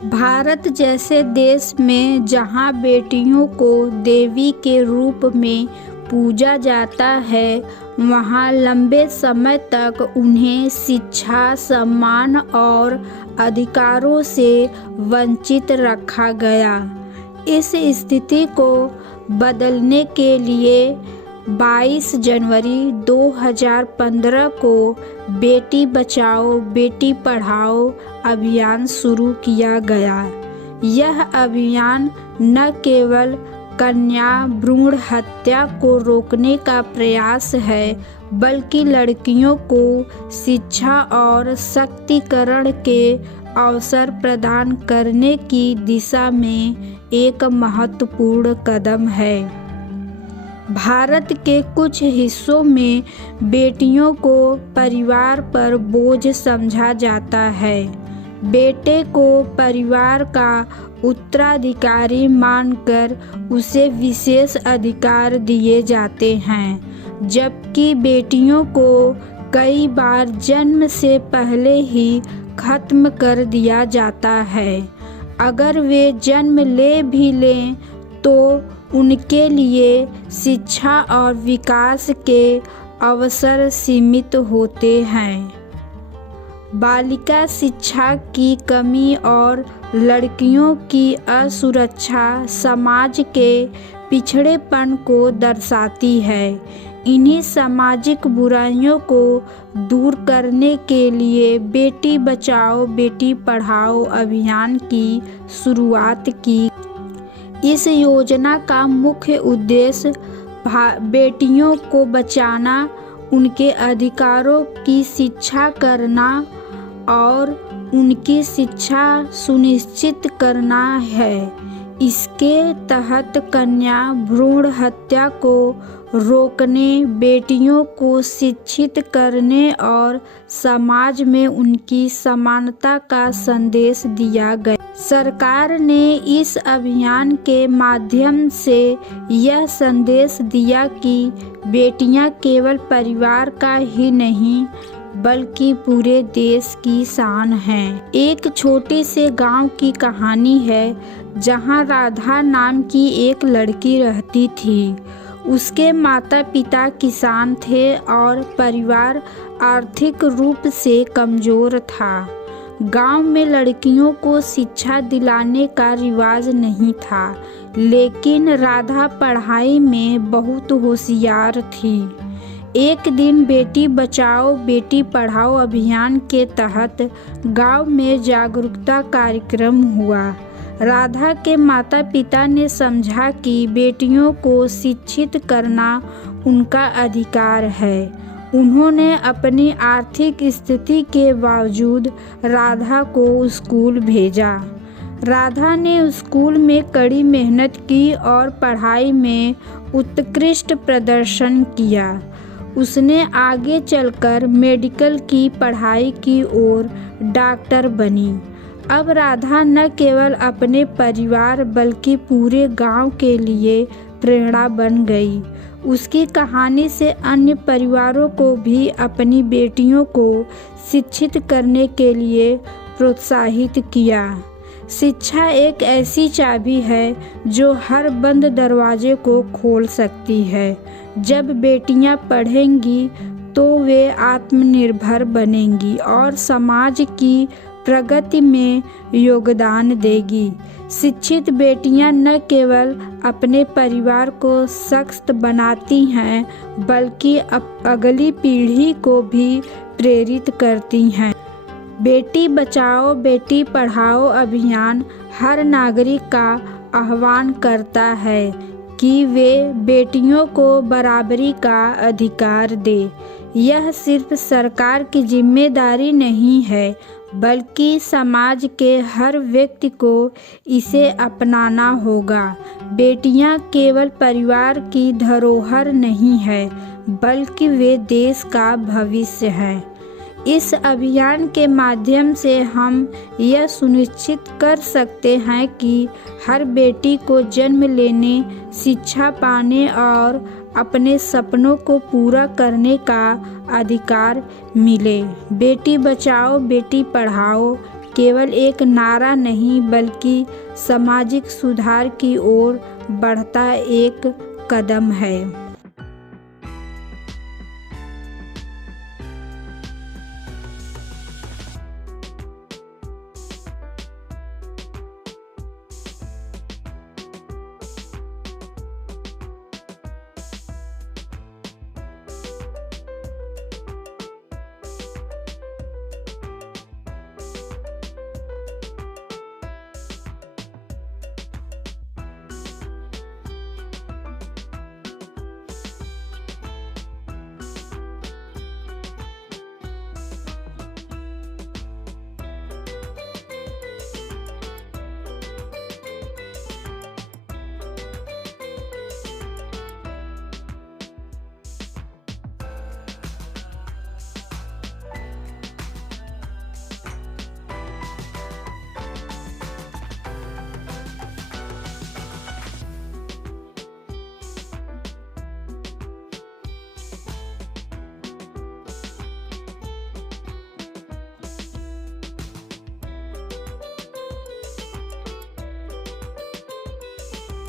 भारत जैसे देश में जहाँ बेटियों को देवी के रूप में पूजा जाता है, वहाँ लंबे समय तक उन्हें शिक्षा, सम्मान और अधिकारों से वंचित रखा गया। इस स्थिति को बदलने के लिए 22 जनवरी 2015 को बेटी बचाओ बेटी पढ़ाओ अभियान शुरू किया गया। यह अभियान न केवल कन्या भ्रूण हत्या को रोकने का प्रयास है, बल्कि लड़कियों को शिक्षा और सशक्तिकरण के अवसर प्रदान करने की दिशा में एक महत्वपूर्ण कदम है। भारत के कुछ हिस्सों में बेटियों को परिवार पर बोझ समझा जाता है। बेटे को परिवार का उत्तराधिकारी मानकर उसे विशेष अधिकार दिए जाते हैं, जबकि बेटियों को कई बार जन्म से पहले ही खत्म कर दिया जाता है। अगर वे जन्म ले भी लें तो उनके लिए शिक्षा और विकास के अवसर सीमित होते हैं। बालिका शिक्षा की कमी और लड़कियों की असुरक्षा समाज के पिछड़ेपन को दर्शाती है। इन्हीं सामाजिक बुराइयों को दूर करने के लिए बेटी बचाओ बेटी पढ़ाओ अभियान की शुरुआत की। इस योजना का मुख्य उद्देश्य बेटियों को बचाना, उनके अधिकारों की शिक्षा करना और उनकी शिक्षा सुनिश्चित करना है। इसके तहत कन्या भ्रूण हत्या को रोकने, बेटियों को शिक्षित करने और समाज में उनकी समानता का संदेश दिया गया। सरकार ने इस अभियान के माध्यम से यह संदेश दिया कि बेटियां केवल परिवार का ही नहीं बल्कि पूरे देश की शान हैं। एक छोटे से गांव की कहानी है जहां राधा नाम की एक लड़की रहती थी। उसके माता पिता किसान थे और परिवार आर्थिक रूप से कमजोर था। गांव में लड़कियों को शिक्षा दिलाने का रिवाज नहीं था, लेकिन राधा पढ़ाई में बहुत होशियार थी। एक दिन बेटी बचाओ बेटी पढ़ाओ अभियान के तहत गांव में जागरूकता कार्यक्रम हुआ। राधा के माता पिता ने समझा कि बेटियों को शिक्षित करना उनका अधिकार है। उन्होंने अपनी आर्थिक स्थिति के बावजूद राधा को स्कूल भेजा। राधा ने स्कूल में कड़ी मेहनत की और पढ़ाई में उत्कृष्ट प्रदर्शन किया। उसने आगे चलकर मेडिकल की पढ़ाई की और डॉक्टर बनी। अब राधा न केवल अपने परिवार बल्कि पूरे गांव के लिए प्रेरणा बन गई। उसकी कहानी से अन्य परिवारों को भी अपनी बेटियों को शिक्षित करने के लिए प्रोत्साहित किया। शिक्षा एक ऐसी चाबी है जो हर बंद दरवाजे को खोल सकती है। जब बेटियां पढ़ेंगी तो वे आत्मनिर्भर बनेंगी और समाज की प्रगति में योगदान देगी। शिक्षित बेटियां न केवल अपने परिवार को सशक्त बनाती हैं बल्कि अगली पीढ़ी को भी प्रेरित करती हैं। बेटी बचाओ बेटी पढ़ाओ अभियान हर नागरिक का आह्वान करता है कि वे बेटियों को बराबरी का अधिकार दे। यह सिर्फ सरकार की जिम्मेदारी नहीं है बल्कि समाज के हर व्यक्ति को इसे अपनाना होगा। बेटियां केवल परिवार की धरोहर नहीं है बल्कि वे देश का भविष्य हैं। इस अभियान के माध्यम से हम यह सुनिश्चित कर सकते हैं कि हर बेटी को जन्म लेने, शिक्षा पाने और अपने सपनों को पूरा करने का अधिकार मिले। बेटी बचाओ बेटी पढ़ाओ केवल एक नारा नहीं बल्कि सामाजिक सुधार की ओर बढ़ता एक कदम है।